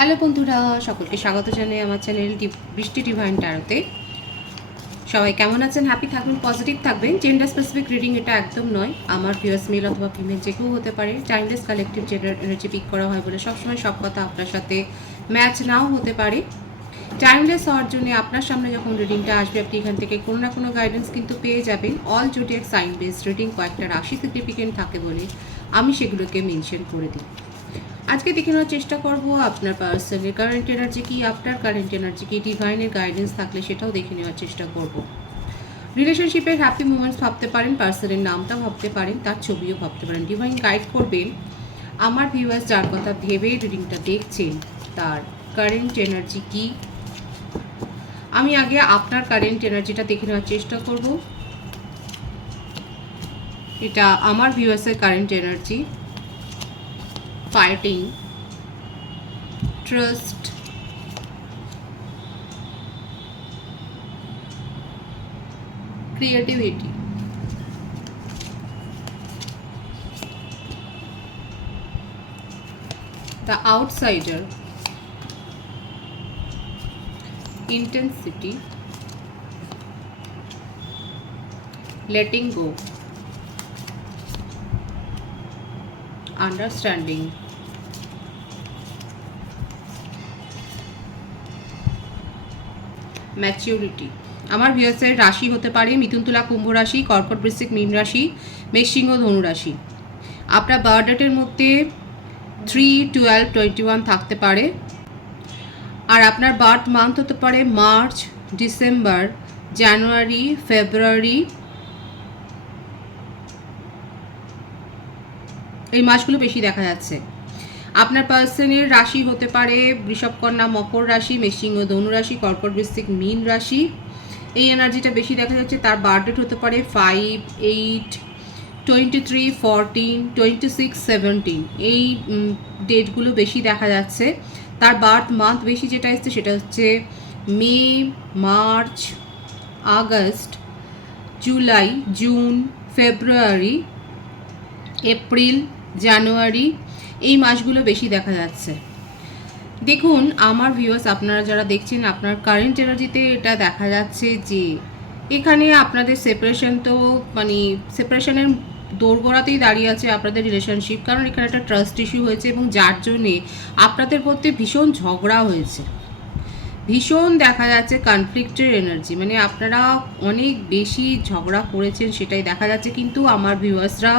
Hello বন্ধুরা, সকলকে স্বাগত জানাই আমার চ্যানেল বৃষ্টি ডিভাইন ট্যারোতে। সবাই কেমন আছেন? হ্যাপি থাকবেন, পজিটিভ থাকবেন। জেন্ডার স্পেসিফিক রিডিং এটা একদম নয়। আমার ভিউয়ার্স মেল অথবা ফিমেল যে কেউ হতে পারে। Timeless collective gender energy pick করা হয় বলে সবসময় সব কথা আপনার সাথে ম্যাচ নাও হতে পারে। টাইমলেস হওয়ার জন্য আপনার সামনে যখন রিডিংটা আসবে, আপনি এখান থেকে কোনো না কোনো গাইডেন্স কিন্তু পেয়ে যাবেন। All zodiac sign based reading, কয়েকটা রাশি সিগনিফিকেন্ট থাকে বলে আমি সেগুলোকে মেনশন করে দিই। আজকে দেখে নেওয়ার চেষ্টা করব আপনার পার্সনের কারেন্ট এনার্জি কি, আপনার কারেন্ট এনার্জি কি, ডিভাইনের গাইডেন্স থাকলে সেটাও দেখে নেওয়ার চেষ্টা করব। রিলেশনশিপের হ্যাপি মোমেন্টস ভাবতে পারেন, পার্সনের নামটা ভাবতে পারেন, তার ছবিও ভাবতে পারেন। ডিভাইন গাইড করবেন আমার ভিউয়ার্স যার কথা ভেবে রিডিংটা দেখছেন তার কারেন্ট এনার্জি কি। আমি আগে আপনার কারেন্ট এনার্জিটা দেখে নেওয়ার চেষ্টা করব। এটা আমার ভিউয়ার্সের current energy. Fighting, trust, creativity, the outsider, intensity, letting go, understanding, maturity. আমার ভিউয়ার্সের রাশি হতে পারে মিথুন, তুলা, কুম্ভ রাশি, কর্কট, বৃশ্চিক, মীন রাশি, মেষ, সিংহ, ধনু রাশি। আপনার বার্থ ডেটের মধ্যে 3, 12, 21 থাকতে পারে। আর আপনার বার্থ মান্থ হতে পারে মার্চ, ডিসেম্বর, জানুয়ারি, ফেব্রুয়ারি। এই মাসগুলো বেশি দেখা যাচ্ছে। আপনার পার্সনের রাশি হতে পারে বৃষভ, কন্যা, মকর রাশি, মেষ, সিংহ, ধনু রাশি, কর্কট, বৃশ্চিক, মীন রাশি। এই এনার্জিটা বেশি দেখা যাচ্ছে। তার বার্থ ডেট হতে পারে 5, 8, 23, 14, 26, 17। এই ডেটগুলো বেশি দেখা যাচ্ছে। তার বার্থ মান্থ বেশি যেটা এসছে সেটা হচ্ছে মে, মার্চ, আগস্ট, জুলাই, জুন, ফেব্রুয়ারি, এপ্রিল, জানুয়ারি। এই মাসগুলো বেশি দেখা যাচ্ছে। দেখুন আমার ভিউয়ার্স, আপনারা যারা দেখছেন আপনার কারেন্ট এনার্জিতে এটা দেখা যাচ্ছে যে এখানে আপনাদের সেপারেশন তো মানে সেপারেশনের দোরগোড়াতেই দাঁড়িয়ে আছে আপনাদের রিলেশনশিপ। কারণ এখানে একটা ট্রাস্ট ইস্যু হয়েছে এবং যার জন্যে আপনাদের মধ্যে ভীষণ ঝগড়া হয়েছে। ভীষণ দেখা যাচ্ছে কনফ্লিক্টের এনার্জি, মানে আপনারা অনেক বেশি ঝগড়া করেছেন সেটাই দেখা যাচ্ছে। কিন্তু আমার ভিউয়ার্সরা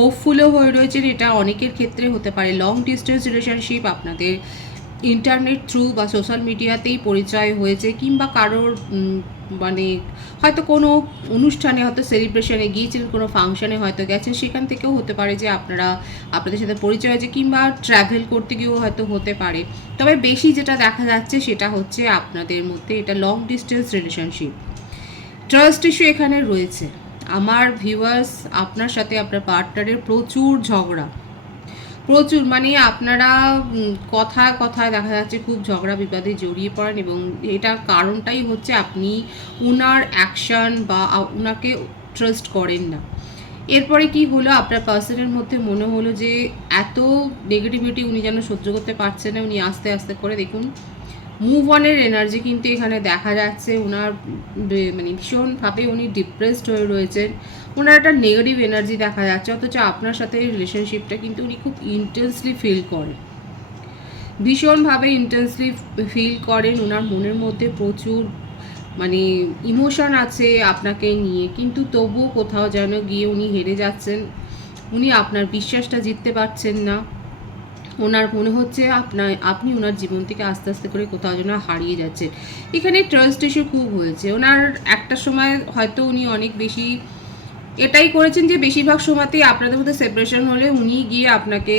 হোপফুলও হয়ে রয়েছেন। এটা অনেকের ক্ষেত্রে হতে পারে লং ডিস্টেন্স রিলেশনশিপ, আপনাদের ইন্টারনেট থ্রু বা সোশ্যাল মিডিয়াতেই পরিচয় হয়েছে, কিংবা কারোর মানে হয়তো কোনো অনুষ্ঠানে, হয়তো সেলিব্রেশনে গিয়েছিলেন, কোনো ফাংশনে হয়তো গেছেন, সেখান থেকেও হতে পারে যে আপনাদের সাথে পরিচয় হয়েছে, কিংবা ট্র্যাভেল করতে গিয়েও হয়তো হতে পারে। তবে বেশি যেটা দেখা যাচ্ছে সেটা হচ্ছে আপনাদের মধ্যে এটা long distance relationship. Trust issue এখানে রয়েছে। আমার ভিউয়ার্স আপনার সাথে আপনার পার্টনারের প্রচুর ঝগড়া, প্রচুর, মানে আপনারা কথায় কথায় দেখা যাচ্ছে খুব ঝগড়া বিবাদে জড়িয়ে পড়েন। এবং এটার কারণটাই হচ্ছে আপনি উনার অ্যাকশান বা উনাকে ট্রাস্ট করেন না। এরপরে কি হলো, আপনার পার্সনের মধ্যে মনে হলো যে এত নেগেটিভিটি উনি যেন সহ্য করতে পারছেন না। উনি আস্তে আস্তে করে দেখুন মুভ অনের এনার্জি কিন্তু এখানে দেখা যাচ্ছে। ওনার মানে ভীষণভাবে উনি ডিপ্রেসড হয়ে রয়েছেন। ওনার একটা নেগেটিভ এনার্জি দেখা যাচ্ছে। অথচ আপনার সাথে রিলেশনশিপটা কিন্তু উনি খুব ইন্টেন্সলি ফিল করেন, ভীষণভাবে ইন্টেন্সলি ফিল করেন। ওনার মনের মধ্যে প্রচুর মানে ইমোশন আছে আপনাকে নিয়ে, কিন্তু তবুও কোথাও যেন গিয়ে উনি হেরে যাচ্ছেন। উনি আপনার বিশ্বাসটা জিততে পারছেন না। ওনার মনে হচ্ছে আপনি ওনার জীবন থেকে আস্তে আস্তে করে কোথাও যেন হারিয়ে যাচ্ছে। এখানে ট্রাস্ট ইস্যু খুব হয়েছে। ওনার একটা সময় হয়তো উনি অনেক বেশি এটাই করেছেন যে বেশিরভাগ সময়তেই আপনাদের মধ্যে সেপারেশন হলে উনি গিয়ে আপনাকে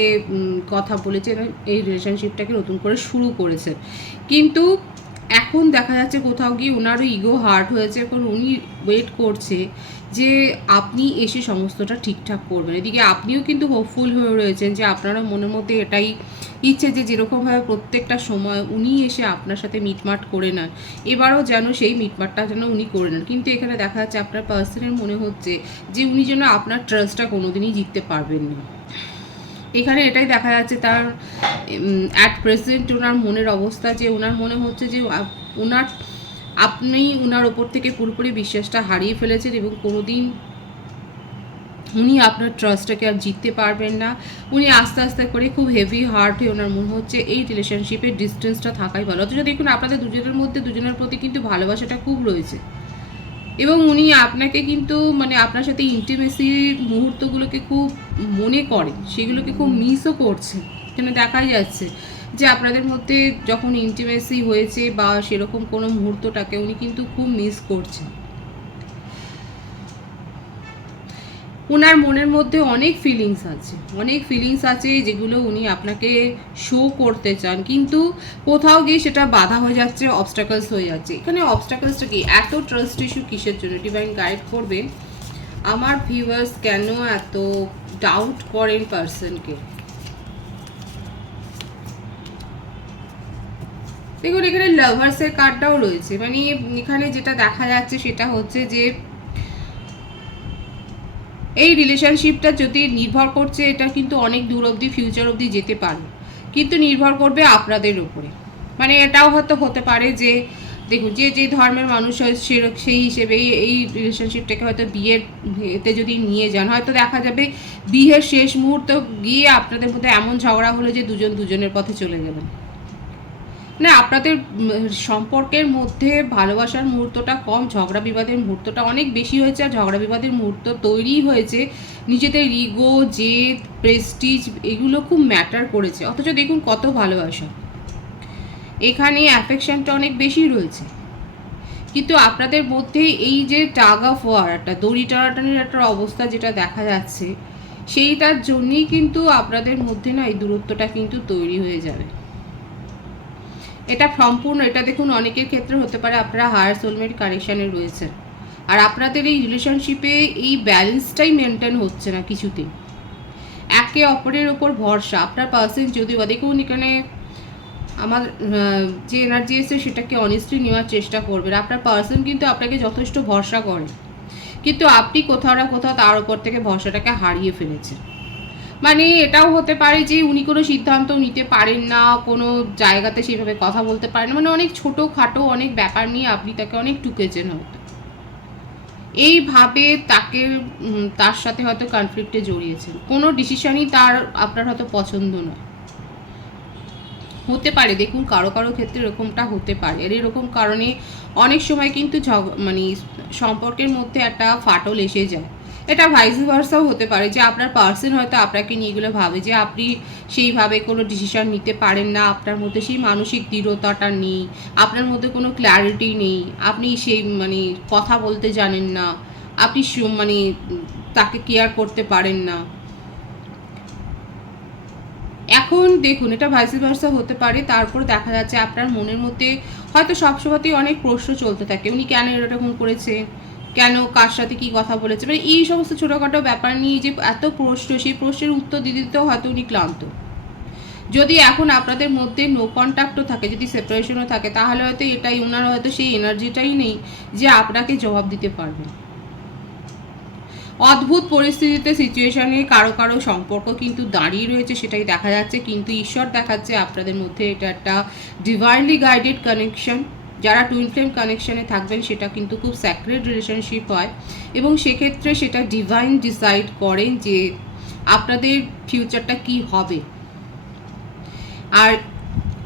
কথা বলেছেন, এই রিলেশনশিপটাকে নতুন করে শুরু করেছেন। কিন্তু এখন দেখা যাচ্ছে কোথাও গিয়ে ওনারও ইগো হার্ট হয়েছে। এখন উনি ওয়েট করছে যে আপনি এসে সমস্তটা ঠিকঠাক করবেন। এদিকে আপনিও কিন্তু হোপফুল হয়ে রয়েছেন যে আপনারা মনের মধ্যে এটাই ইচ্ছে যে যেরকমভাবে প্রত্যেকটা সময় উনি এসে আপনার সাথে মিটমাট করে নেন, এবারও যেন সেই মিটমাটটা যেন উনি করে নেন। কিন্তু এখানে দেখা যাচ্ছে আপনার পার্সনের মনে হচ্ছে যে উনি যেন আপনার ট্রাস্টটা কোনোদিনই জিততে পারবেন না। এখানে এটাই দেখা যাচ্ছে তার অ্যাট প্রেজেন্ট ওনার মনের অবস্থা, যে ওনার মনে হচ্ছে যে ওনার আপনি ওনার ওপর থেকে পুরোপুরি বিশ্বাসটা হারিয়ে ফেলেছেন এবং কোনোদিন উনি আপনার ট্রাস্টটাকে আর জিততে পারবেন না। উনি আস্তে আস্তে করে খুব হেভি হার্টে ওনার মনে হচ্ছে এই রিলেশনশিপের ডিস্টেন্সটা থাকাই ভালো। অথচ দেখুন আপনাদের দুজনের মধ্যে দুজনের প্রতি কিন্তু ভালোবাসাটা খুব রয়েছে এবং উনি আপনাকে কিন্তু মানে আপনার সাথে ইন্টিমেসির মুহূর্তগুলোকে খুব মনে করেন, সেগুলোকে খুব মিসও করছে। এখানে দেখাই যাচ্ছে যে আপনাদের মধ্যে যখন ইন্টিমেসি হয়েছে বা সেরকম কোনো মুহূর্তটাকে উনি কিন্তু খুব মিস করছেন। ওনার মনের মধ্যে অনেক ফিলিংস আছে যেগুলো উনি আপনাকে শো করতে চান, কিন্তু কোথাও গিয়ে সেটা বাধা হয়ে যাচ্ছে, অবস্টাকলস হয়ে যাচ্ছে। এখানে অবস্টাকলসটা কি, এত ট্রাস্ট ইস্যু কিসের জন্য? ডিভাইন গাইড করবেন আমার ভিউয়ার্স কেন এত ডাউট করেন পার্সনকে। দেখুন এখানে লাভার্সের কার্ডটাও রয়েছে, মানে এখানে যেটা দেখা যাচ্ছে সেটা হচ্ছে যে এই রিলেশনশিপটা যদি নির্ভর করছে, এটা কিন্তু অনেক দূর অবধি ফিউচার অবধি যেতে পারে, কিন্তু নির্ভর করবে আপনাদের উপরে। মানে এটাও হয়তো হতে পারে যে দেখুন যে যে ধর্মের মানুষ হয় সেই হিসেবেই এই রিলেশনশিপটাকে হয়তো বিয়ের এতে যদি নিয়ে যান, হয়তো দেখা যাবে বিয়ের শেষ মুহূর্তে গিয়ে আপনাদের মধ্যে এমন ঝগড়া হলো যে দুজন দুজনের পথে চলে যাবেন। না, আপনাদের সম্পর্কের মধ্যে ভালোবাসার মুহূর্তটা কম, ঝগড়া বিবাদের মুহূর্তটা অনেক বেশি হয়েছে। আর ঝগড়া বিবাদের মুহূর্ত তৈরি হয়েছে নিজেদের ইগো, জেদ, প্রেস্টিজ, এগুলো খুব ম্যাটার করেছে। অথচ দেখুন কত ভালোবাসা, এখানে অ্যাফেকশনটা অনেক বেশি রয়েছে, কিন্তু আপনাদের মধ্যে এই যে টাগ অফ ওয়ার, একটা দড়ি টানাটানির একটা অবস্থা যেটা দেখা যাচ্ছে, সেইটার জন্যই কিন্তু আপনাদের মধ্যে না এই দূরত্বটা কিন্তু তৈরি হয়ে যাবে। এটা সম্পূর্ণ, এটা দেখুন অনেকের ক্ষেত্রে হতে পারে আপনারা হায়ার সোলমেট কানেকশানে রয়েছেন আর আপনাদের এই রিলেশনশিপে এই ব্যালেন্সটাই মেনটেন হচ্ছে না কিছুতেই। একে অপরের ওপর ভরসা, আপনার পার্সন যদিও দেখুন এখানে আমার যে এনার্জি এসে সেটাকে অনেস্টলি নেওয়ার চেষ্টা করবেন। আপনার পার্সন কিন্তু আপনাকে যথেষ্ট ভরসা করে, কিন্তু আপনি কোথাও না কোথাও তার উপর থেকে ভরসাটাকে হারিয়ে ফেলেছেন। মানে এটাও হতে পারে যে উনি কোনো সিদ্ধান্ত নিতে পারেন না, কোনো জায়গাতে সেভাবে কথা বলতে পারেন না, মানে অনেক ছোটোখাটো অনেক ব্যাপার নিয়ে আপনি তাকে অনেক টুকেছেন হয়তো, এইভাবে তাকে তার সাথে হয়তো কনফ্লিক্টে জড়িয়েছেন। কোনো ডিসিশনই তার আপনার হয়তো পছন্দ নয়, হতে পারে দেখুন কারো কারো ক্ষেত্রে এরকমটা হতে পারে। আর এরকম কারণে অনেক সময় কিন্তু মানে সম্পর্কের মধ্যে একটা ফাটল এসে যায়। এটা ভাইস ভার্সাও হতে পারে যে আপনার পার্সন হয়তো আপনাকে নিয়ে এগুলো ভাবে যে আপনি সেইভাবে কোনো ডিসিশন নিতে পারেন না, আপনার মধ্যে সেই মানসিক দৃঢ়তাটা নেই, আপনার মধ্যে কোনো ক্ল্যারিটি নেই, আপনি সেই মানে কথা বলতে জানেন না, আপনি মানে তাকে কেয়ার করতে পারেন না। এখন দেখুন এটা ভাইস ভার্সা হতে পারে। তারপর দেখা যাচ্ছে আপনার মনের মধ্যে হয়তো সবসময়তেই অনেক প্রশ্ন চলতে থাকে, উনি কেন এরকম করেছে, কেন কার সাথে কি কথা বলেছে, মানে এই সমস্ত ছোটোখাটো ব্যাপার নিয়ে যে এত প্রশ্ন, সেই প্রশ্নের উত্তর দিতে দিতেও হয়তো উনি ক্লান্ত। যদি এখন আপনাদের মধ্যে নো কন্ট্যাক্টও থাকে, যদি সেপারেশনও থাকে, তাহলে হয়তো এটাই ওনার হয়তো সেই এনার্জিটাই নেই যে আপনাকে জবাব দিতে পারবেন। অদ্ভুত পরিস্থিতিতে সিচুয়েশনে কারো কারো সম্পর্ক কিন্তু দাঁড়িয়ে রয়েছে, সেটাই দেখা যাচ্ছে। কিন্তু ঈশ্বর দেখাচ্ছে আপনাদের মধ্যে এটা একটা ডিভাইনলি গাইডেড কানেকশন। যারা টুইন ফ্লেম কানেকশনে থাকবেন সেটা কিন্তু খুব স্যাক্রেড রিলেশনশিপ হয় এবং সেক্ষেত্রে সেটা ডিভাইন ডিসাইড করেন যে আপনাদের ফিউচারটা কি হবে। আর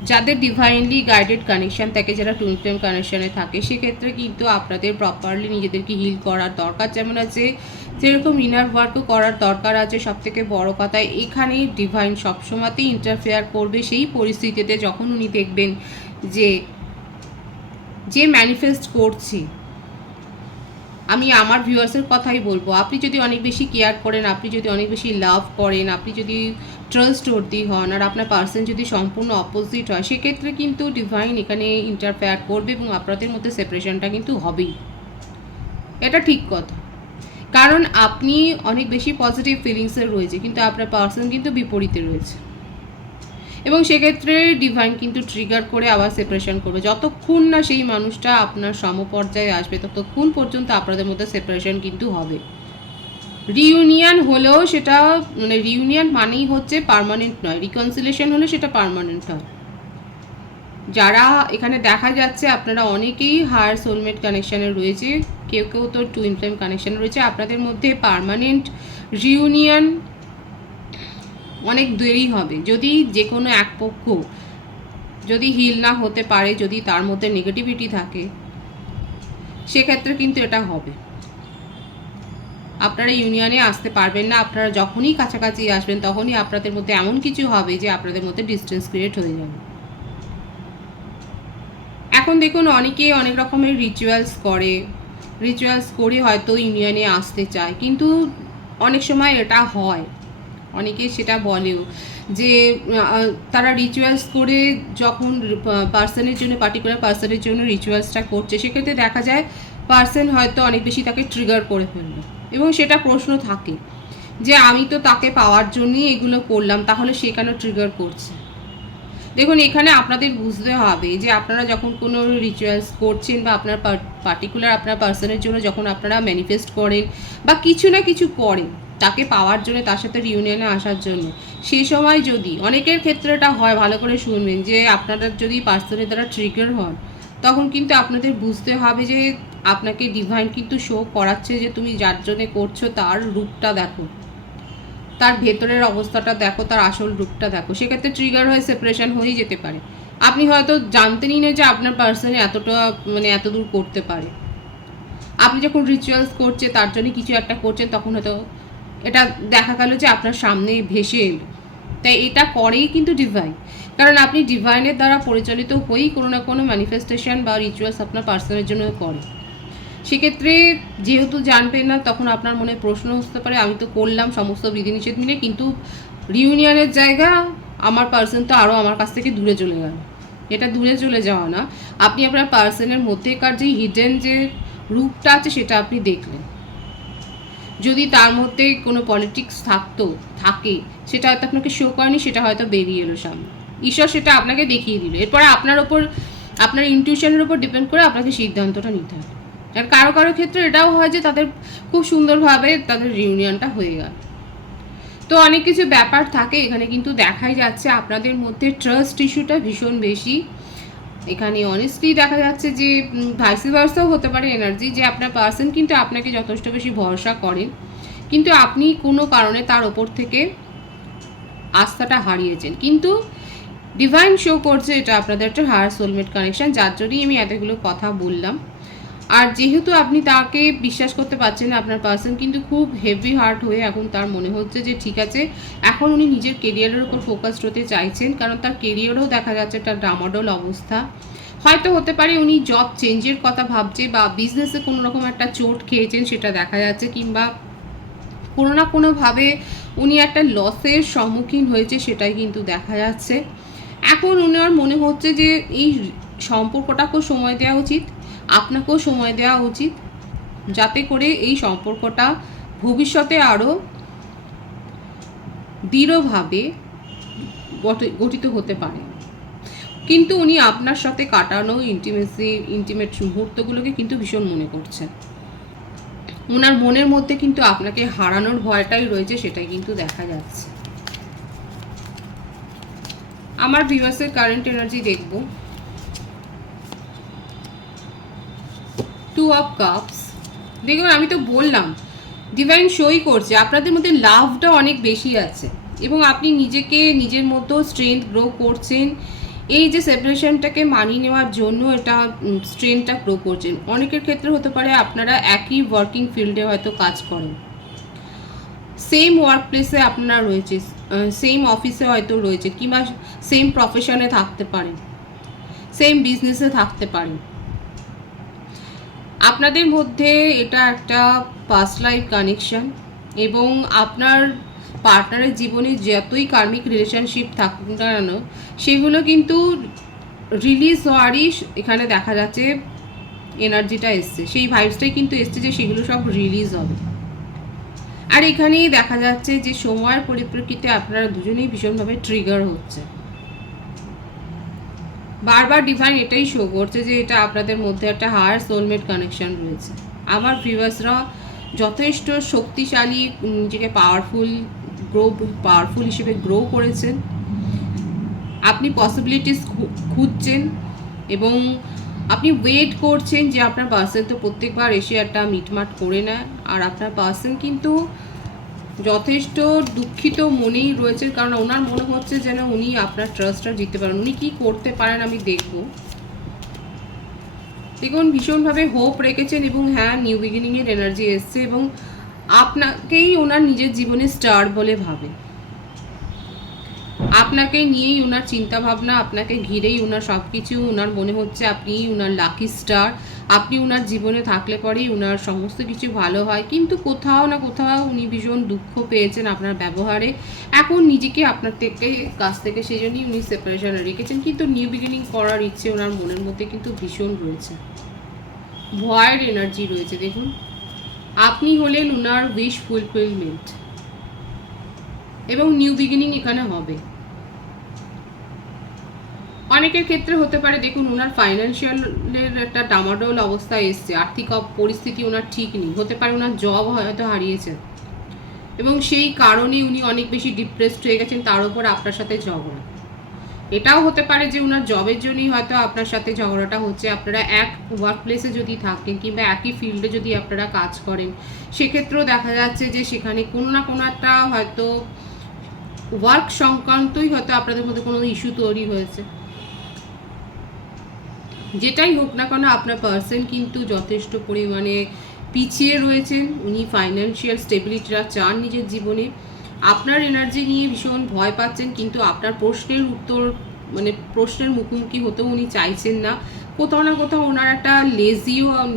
যাদের ডিভাইনলি গাইডেড কানেকশান থাকে, যারা টুইন ফ্লেম কানেকশানে থাকে, সেক্ষেত্রে কিন্তু আপনাদের প্রপারলি নিজেদেরকে হিল করার দরকার যেমন আছে, যেরকম ইনার ওয়ার্কও করার দরকার আছে। সবথেকে বড় কথা এখানে ডিভাইন সবসময়তেই ইন্টারফেয়ার করবে সেই পরিস্থিতিতে যখন উনি দেখবেন যে যে ম্যানিফেস্ট করছি, আমি আমার ভিউয়ার্সের কথাই বলবো, আপনি যদি অনেক বেশি কেয়ার করেন, আপনি যদি অনেক বেশি লাভ করেন, আপনি যদি ট্রাস্টওয়ার্দি হন আর আপনার পার্সন যদি সম্পূর্ণ অপোজিট হয়, সেক্ষেত্রে কিন্তু ডিভাইন এখানে ইন্টারফেয়ার করবে এবং আপনাদের মধ্যে সেপারেশনটা কিন্তু হবেই। এটা ঠিক কথা, কারণ আপনি অনেক বেশি পজিটিভ ফিলিংসের রয়েছে, কিন্তু আপনার পার্সন কিন্তু বিপরীতে রয়েছে এবং সেক্ষেত্রে ডিভাইন কিন্তু ট্রিগার করে আবার সেপারেশন করবে। যতক্ষণ না সেই মানুষটা আপনার সমপর্যায়ে আসবে ততক্ষণ পর্যন্ত আপনাদের মধ্যে সেপারেশন কিন্তু হবে। রিউনিয়ন হলেও সেটা মানে রিউনিয়ন মানেই হচ্ছে পার্মানেন্ট নয়, রিকনসিলেশন হলে সেটা পার্মানেন্ট হয়। যারা এখানে দেখা যাচ্ছে আপনারা অনেকেই হায়ার সোলমেট কানেকশানে রয়েছে, কেউ কেউ তো টুইন ফ্লেম কানেকশানে রয়েছে, আপনাদের মধ্যে পার্মানেন্ট রিউনিয়ন অনেক দেরি হবে। যদি যে কোনো এক পক্ষ যদি হিল না হতে পারে, যদি তার মধ্যে নেগেটিভিটি থাকে, সেক্ষেত্রে কিন্তু এটা হবে। আপনারা ইউনিয়নে আসতে পারবেন না। আপনারা যখনই কাছাকাছি আসবেন তখনই আপনাদের মধ্যে এমন কিছু হবে যে আপনাদের মধ্যে ডিস্টেন্স ক্রিয়েট হয়ে যাবে। এখন দেখুন অনেকে অনেক রকমের রিচুয়ালস করে হয়তো ইউনিয়নে আসতে চায়, কিন্তু অনেক সময় এটা হয়, অনেকে সেটা বলেও যে তারা রিচুয়ালস করে যখন পার্সনের জন্য, পার্টিকুলার পার্সনের জন্য রিচুয়ালসটা করছে, সেক্ষেত্রে দেখা যায় পার্সন হয়তো অনেক বেশি তাকে ট্রিগার করে ফেললো, এবং সেটা প্রশ্ন থাকে যে আমি তো তাকে পাওয়ার জন্যই এগুলো করলাম, তাহলে সে কেন ট্রিগার করছে। দেখুন এখানে আপনাদের বুঝতে হবে যে আপনারা যখন কোনো রিচুয়ালস করছেন বা আপনার পার্টিকুলার আপনার পার্সনের জন্য যখন আপনারা ম্যানিফেস্ট করেন বা কিছু না কিছু করেন তাকে পাওয়ার জন্য, তার সাথে রিউনিয়নে আসার জন্য, সেই সময় যদি অনেকের ক্ষেত্রে এটা হয়, ভালো করে শুনবেন, যে আপনারা যদি পার্সনের দ্বারা ট্রিগার হন, তখন কিন্তু আপনাদের বুঝতে হবে যে আপনাকে ডিভাইন কিন্তু শো করাচ্ছে যে তুমি যার জন্যে করছো তার রূপটা দেখো, তার ভেতরের অবস্থাটা দেখো, তার আসল রূপটা দেখো। সেক্ষেত্রে ট্রিগার হয়ে সেপারেশন হয়েই যেতে পারে। আপনি হয়তো জানতেনই না যে আপনার পার্সনে এতটা মানে এত দূর করতে পারে। আপনি যখন রিচুয়ালস করছে, তার জন্য কিছু একটা করছেন, তখন হয়তো এটা দেখা গেল যে আপনার সামনে ভেসে এলো। তাই এটা করেই কিন্তু ডিভাইন, কারণ আপনি ডিভাইনের দ্বারা পরিচালিত হয়েই কোনো না কোনো ম্যানিফেস্টেশন বা রিচুয়ালস আপনার পার্সনের জন্য করে। সেক্ষেত্রে যেহেতু জানবেন না, তখন আপনার মনে প্রশ্ন আসতে পারে আমি তো করলাম সমস্ত বিধিনিষেধ মিলে, কিন্তু রিউনিয়নের জায়গা আমার পার্সন তো আরও আমার কাছ থেকে দূরে চলে গেল। এটা দূরে চলে যাওয়া না, আপনি আপনার পার্সনের মধ্যেকার যে হিডেন যে রূপটা আছে সেটা আপনি দেখলেন। যদি তার মধ্যে কোনো পলিটিক্স থাকে, সেটা হয়তো আপনাকে শো করেনি, সেটা হয়তো বেরিয়ে এলো সামনে, ঈশ্বর সেটা আপনাকে দেখিয়ে দিল। এরপরে আপনার ওপর, আপনার ইনটিউশনের উপর ডিপেন্ড করে আপনাকে সিদ্ধান্তটা নিতে হবে। আর কারো কারো ক্ষেত্রে এটাও হয় যে তাদের খুব সুন্দরভাবে তাদের রিউনিয়নটা হয়ে গেল। তো অনেক কিছু ব্যাপার থাকে এখানে, কিন্তু দেখাই যাচ্ছে আপনাদের মধ্যে ট্রাস্ট ইস্যুটা ভীষণ বেশি। এখানে অনেস্টলি দেখা যাচ্ছে যে ভাইস ভার্সাও হতে পারে এনার্জি, যে আপনার পার্সন কিন্তু আপনাকে যথেষ্ট বেশি ভরসা করেন, কিন্তু আপনি কোনো কারণে তার ওপর থেকে আস্থাটা হারিয়েছেন। কিন্তু ডিভাইন শো করছে এটা আপনাদের একটা হায়ার সোলমেট কানেকশন, যার জন্যই আমি এতগুলো কথা বললাম। আর যেহেতু আপনি তাকে বিশ্বাস করতে পারছেন না, আপনার পার্সন কিন্তু খুব হেভি হার্ট হয়ে এখন তার মনে হচ্ছে যে ঠিক আছে, এখন উনি নিজের কেরিয়ারের উপর ফোকাসড হতে চাইছেন, কারণ তার কেরিয়ারেও দেখা যাচ্ছে একটা ডামাডোল অবস্থা। হয়তো হতে পারে উনি জব চেঞ্জের কথা ভাবছে, বা বিজনেসে কোনো রকম একটা চোট খেয়েছেন সেটা দেখা যাচ্ছে, কিংবা কোনো না কোনোভাবে উনি একটা লসের সম্মুখীন হয়েছে সেটাই কিন্তু দেখা যাচ্ছে। এখন উনার মনে হচ্ছে যে এই সম্পর্কটাকেও সময় দেওয়া উচিত, আপনাকেও সময় দেওয়া উচিত, যাতে করে এই সম্পর্কটা ভবিষ্যতে আরও দৃঢ়ভাবে গঠিত হতে পারে। কিন্তু উনি আপনার সাথে কাটানো ইন্টিমেট মুহূর্তগুলোকে কিন্তু ভীষণ মনে করছেন। ওনার মনের মধ্যে কিন্তু আপনাকে হারানোর ভয়টাই রয়েছে, সেটাই কিন্তু দেখা যাচ্ছে। আমার ভিউয়ার্সের কারেন্ট এনার্জি দেখব। 2 অফ কাপস। দেখুন আমি তো বললাম ডিভাইন শোই করছে আপনাদের মধ্যে লাভটা অনেক বেশি আছে, এবং আপনি নিজেকে নিজের মতো স্ট্রেংথ গ্রো করছেন। এই যে সেপারেশনটাকে মানিয়ে নেওয়ার জন্য এটা স্ট্রেংথটা গ্রো করছেন। অনেকের ক্ষেত্রে হতে পারে আপনারা একই ওয়ার্কিং ফিল্ডে হয়তো কাজ করেন, সেম ওয়ার্ক প্লেসে আপনারা রয়েছে, সেম অফিসে হয়তো রয়েছে, কিংবা সেম প্রফেশনে থাকতে পারেন, সেম বিজনেসে থাকতে পারেন। আপনাদের মধ্যে এটা একটা পাস্ট লাইফ কানেকশন, এবং আপনার পার্টনারের জীবনে যতই কার্মিক রিলেশনশিপ থাকুক না কেন, সেগুলো কিন্তু রিলিজ হওয়ারই এখানে দেখা যাচ্ছে এনার্জিটা এসছে, সেই ভাইবসটাই কিন্তু এসছে যে সেগুলো সব রিলিজ হবে। আর এখানেই দেখা যাচ্ছে যে সময়ের পরিপ্রেক্ষিতে আপনারা দুজনেই ভীষণভাবে ট্রিগার হচ্ছে। বারবার ডিভাইন এটাই শো করছে যে এটা আপনাদের মধ্যে একটা হায়ার সোলমেট কানেকশন রয়েছে। আমার ভিউয়ার্সরা যথেষ্ট শক্তিশালী, নিজেকে পাওয়ারফুল হিসেবে গ্রো করেছেন। আপনি পসিবিলিটিস খুঁজছেন এবং আপনি ওয়েট করছেন যে আপনার পার্সন তো প্রত্যেকবার এসে একটা মিটমাট করে নেয়, আর আপনার পার্সন কিন্তু যথেষ্ট দুঃখিত মনেই রয়েছে, কারণ ওনার মনে হচ্ছে যেন উনি আপনার ট্রাস্টটা জিততে পারেন। উনি কি করতে পারেন আমি দেখুন ভীষণভাবে হোপ রেখেছেন এবং হ্যাঁ, নিউ বিগিনিংয়ের এনার্জি এসছে এবং আপনাকেই ওনার নিজের জীবনে স্টার বলে ভাবে। আপনাকে নিয়েই ওনার চিন্তাভাবনা, আপনাকে ঘিরেই ওনার সব কিছু। ওনার মনে হচ্ছে আপনি ওনার লাকি স্টার, আপনি ওনার জীবনে থাকলে পরেই ওনার সমস্ত কিছু ভালো হয়। কিন্তু কোথাও না কোথাও উনি ভীষণ দুঃখ পেয়েছেন আপনার ব্যবহারে, এখন নিজেকে আপনার কাছ থেকে সেই জন্যই উনি সেপারেশনে রেখেছেন। কিন্তু নিউ বিগিনিং করার ইচ্ছে ওনার মনের মধ্যে কিন্তু ভীষণ রয়েছে, ভয়ের এনার্জি রয়েছে। দেখুন আপনি হলেন ওনার উইশ ফুলফিলমেন্ট এবং নিউ বিগিনিং এখানে হবে। অনেকের ক্ষেত্রে হতে পারে দেখুন ওনার ফাইন্যান্সিয়ালের একটা ডামাডোল অবস্থা এসছে, আর্থিক পরিস্থিতি ওনার ঠিক নেই, হতে পারে ওনার জব হয়তো হারিয়েছে এবং সেই কারণে উনি অনেক বেশি ডিপ্রেসড হয়ে গেছেন, তার উপর আপনার সাথে ঝগড়া। এটাও হতে পারে যে ওনার জবের জন্যই হয়তো আপনার সাথে ঝগড়াটা হচ্ছে। আপনারা এক ওয়ার্ক প্লেসে যদি থাকেন কিংবা একই ফিল্ডে যদি আপনারা কাজ করেন, সেক্ষেত্রেও দেখা যাচ্ছে যে সেখানে কোনো না কোনো একটা হয়তো ওয়ার্ক সংক্রান্তই হয়তো আপনাদের মধ্যে কোনো ইস্যু তৈরি হয়েছে। যেটাই হোক না কেন আপনার পার্সন কিন্তু যথেষ্ট পরিমাণে পিছিয়ে রয়েছেন। উনি ফাইন্যান্সিয়াল স্টেবিলিটিটা চান নিজের জীবনে, আপনার এনার্জি নিয়ে ভীষণ ভয় পাচ্ছেন, কিন্তু আপনার প্রশ্নের মুখোমুখি হতেও উনি চাইছেন না। কোথাও না কোথাও ওনার একটা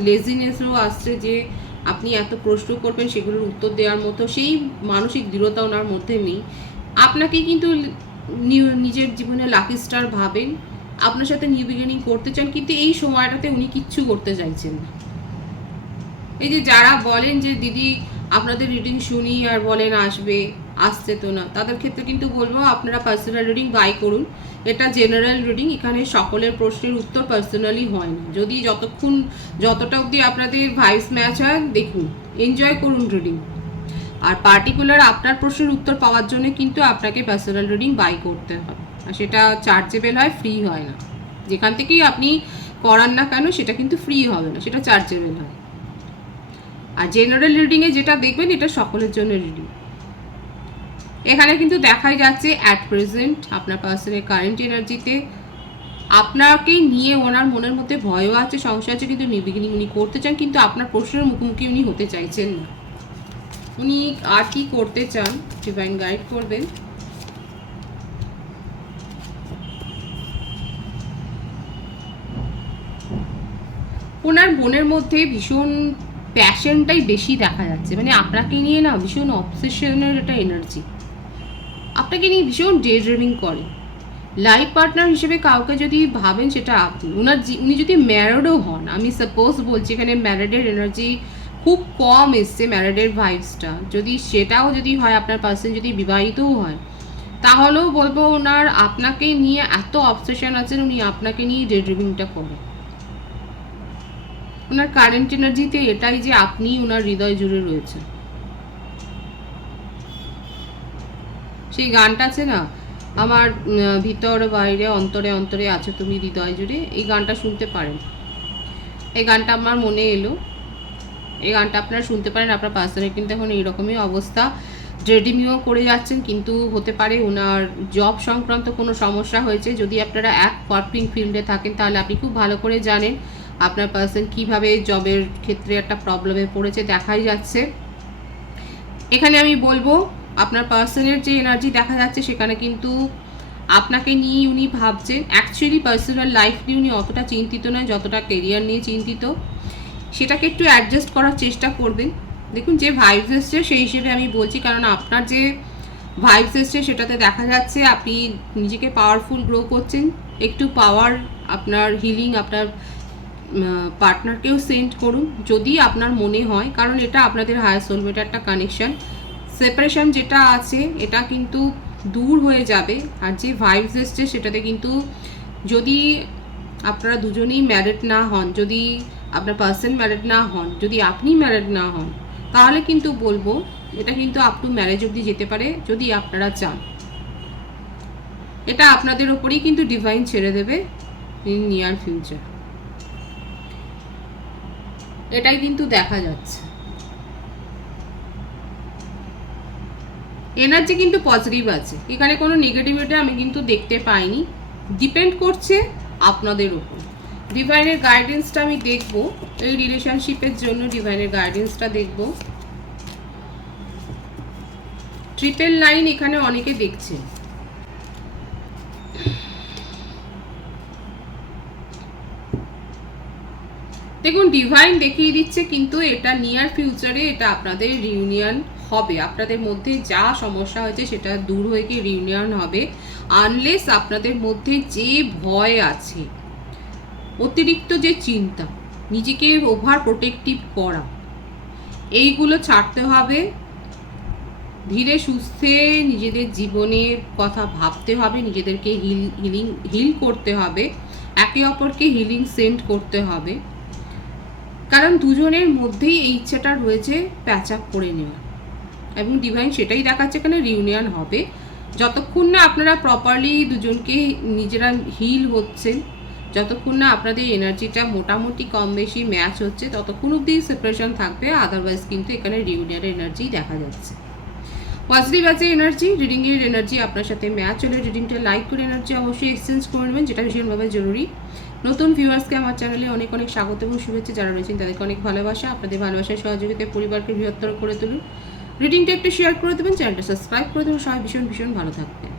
লেজিনেসও আসছে যে আপনি এত প্রশ্ন করবেন সেগুলোর উত্তর দেওয়ার মতো সেই মানসিক দৃঢ়তা ওনার মধ্যে নেই। আপনাকে কিন্তু নিজের জীবনে লাকি স্টার ভাবেন, আপনার সাথে নিউ বিগিনিং করতে চান, কিন্তু এই সময়টাতে উনি কিচ্ছু করতে চাইছেন না। এই যে যারা বলেন যে দিদি আপনাদের রিডিং শুনি আর বলেন আসছে তো না, তাদের ক্ষেত্রে কিন্তু বলবো আপনারা পার্সোনাল রিডিং বাই করুন। এটা জেনারেল রিডিং, এখানে সকলের প্রশ্নের উত্তর পার্সোনালি হয় না। যদি যতটা অবধি আপনাদের ভাইবস ম্যাচ হয় দেখুন, এনজয় করুন রিডিং। আর পার্টিকুলার আপনার প্রশ্নের উত্তর পাওয়ার জন্য কিন্তু আপনাকে পার্সোনাল রিডিং বাই করতে হবে, আর সেটা চার্জেবল হয়, ফ্রি হয় না। যেখান থেকেই আপনি করান না কেন সেটা কিন্তু ফ্রি হবে না, সেটা চার্জেবল হয়। আর জেনারেল রিডিংয়ে যেটা দেখবেন এটা সকলের জন্য রিডিং। এখানে কিন্তু দেখাই যাচ্ছে অ্যাট প্রেজেন্ট আপনার পার্সনের কারেন্ট এনার্জিতে আপনাকে নিয়ে ওনার মনের মধ্যে ভয়ও আছে, সংশয় আছে, কিন্তু নিউ বিগিনিং উনি করতে চান, কিন্তু আপনার প্রশ্নের মুখোমুখি উনি হতে চাইছেন না। উনি আর কি করতে চান ডিভাইন গাইড করবেন। ওনার মনের মধ্যে ভীষণ প্যাশনটাই বেশি দেখা যাচ্ছে, মানে আপনাকে নিয়ে না ভীষণ অবসেশনের একটা এনার্জি, আপনাকে নিয়ে ভীষণ ডে ড্রিমিং করে। লাইফ পার্টনার হিসেবে কাউকে যদি ভাবেন সেটা আপনি। উনি যদি ম্যারিডও হন, আমি সাপোজ বলছি, এখানে ম্যারিডের এনার্জি খুব কম এসছে, ম্যারিডের ভাইবসটা যদি সেটাও যদি হয়, আপনার পার্সন যদি বিবাহিতও হয়, তাহলেও বলবো ওনার আপনাকে নিয়ে এত অবসেশন আছেন, উনি আপনাকে নিয়ে ডে ড্রিমিংটা করে। ওনার কারেন্ট এনার্জিতে এটাই যে আপনি ওনার হৃদয় জুড়ে রয়েছে। সেই গানটা আছে না, আমার ভিতর বাইরে অন্তরে অন্তরে আছো তুমি হৃদয় জুড়ে, এই গানটা শুনতে পারেন। এই গানটা আমার মনে এলো, এই গানটা আপনারা শুনতে পারেন। আপনার পার্সনের কিন্তু এখন এইরকমই অবস্থা, ড্রেডিমিও করে যাচ্ছেন, কিন্তু হতে পারে ওনার জব সংক্রান্ত কোনো সমস্যা হয়েছে। যদি আপনারা এক ওয়ার্কিং ফিল্ডে থাকেন তাহলে আপনি খুব ভালো করে জানেন আপনার পার্সন কিভাবে জবের ক্ষেত্রে একটা প্রবলেমে পড়েছে, দেখাই যাচ্ছে। এখানে আমি বলবো আপনার পার্সনের যে এনার্জি দেখা যাচ্ছে সেখানে কিন্তু আপনাকে নিয়েই উনি ভাবছেন। অ্যাকচুয়ালি পার্সোনাল লাইফ নিয়ে উনি অতটা চিন্তিত নয় যতটা কেরিয়ার নিয়ে চিন্তিত, সেটাকে একটু অ্যাডজাস্ট করার চেষ্টা করবেন। দেখুন যে ভাইবস এসছে সেই হিসেবে আমি বলছি, কারণ আপনার যে ভাইবস এসছে সেটাতে দেখা যাচ্ছে আপনি নিজেকে পাওয়ারফুল গ্রো করছেন। একটু পাওয়ার আপনার হিলিং আপনার পার্টনারকেও সেন্ড করুন যদি আপনার মনে হয়, কারণ এটা আপনাদের হায়ার সোলমেট একটা কানেকশন। সেপারেশন যেটা আছে এটা কিন্তু দূর হয়ে যাবে, আর যে ভাইবস এসছে সেটাতে কিন্তু যদি আপনারা দুজনেই ম্যারিড না হন, যদি আপনার পার্সন ম্যারিড না হন, যদি আপনি ম্যারিড না হন, তাহলে কিন্তু বলবো এটা কিন্তু আপ টু ম্যারেজ অবধি যেতে পারে যদি আপনারা চান। এটা আপনাদের ওপরেই কিন্তু ডিভাইন ছেড়ে দেবে ইন নিয়ার ফিউচার, এটাই কিন্তু দেখা যাচ্ছে। এনার্জি কিন্তু পজিটিভ আছে, এখানে কোনো নেগেটিভিটি আমি কিন্তু দেখতে পাইনি। ডিপেন্ড করছে আপনাদের উপর। ডিভাইনের গাইডেন্সটা আমি দেখব, এই রিলেশনশিপের জন্য ডিভাইনের গাইডেন্সটা দেখব। ট্রিপল লাইন এখানে অনেকে দেখছে। দেখুন ডিভাইন দেখিয়ে দিচ্ছে কিন্তু এটা নিয়ার ফিউচারে এটা আপনাদের রিউনিয়ন হবে। আপনাদের মধ্যে যা সমস্যা হয়েছে সেটা দূর হয়ে গিয়ে রিউনিয়ন হবে, আনলেস আপনাদের মধ্যে যে ভয় আছে, অতিরিক্ত যে চিন্তা, নিজেকে ওভার প্রোটেক্টিভ করা, এইগুলো ছাড়তে হবে। ধীরে সুস্থে নিজেদের জীবনের কথা ভাবতে হবে, নিজেদেরকে হিল করতে হবে, একে অপরকে হিলিং সেন্ড করতে হবে। কারণ দুজনের মধ্যেই এই ইচ্ছাটা রয়েছে প্যাচ আপ করে নেওয়া, এবং ডিভাইন সেটাই দেখাচ্ছে এখানে রিউনিয়ন হবে। যতক্ষণ না আপনারা প্রপারলি দুজনকে নিজেরা হিল হচ্ছেন, যতক্ষণ না আপনাদের এনার্জিটা মোটামুটি কম বেশি ম্যাচ হচ্ছে, ততক্ষণ অব্দি সেপারেশন থাকবে। আদারওয়াইজ কিন্তু এখানে রিউনিয়নের এনার্জি দেখা যাচ্ছে। পজিটিভ আছে এনার্জি, রিডিংয়ের এনার্জি আপনার সাথে ম্যাচ হলে রিডিংটা লাইক করে এনার্জি অবশ্যই এক্সচেঞ্জ করে নেবেন, যেটা ভীষণভাবে জরুরি। নতুন ভিউয়ার্সকে আমার চ্যানেলে অনেক অনেক স্বাগত এবং শুভেচ্ছা। যারা রয়েছেন তাদেরকে অনেক ভালোবাসা। আপনাদের ভালোবাসার সহযোগিতায় পরিবারকে বৃহত্তর করে তুলুন। রিডিংটা একটু শেয়ার করে দেবেন, চ্যানেলটা সাবস্ক্রাইব করে দেবেন। সবাই ভীষণ ভীষণ ভালো থাকবেন।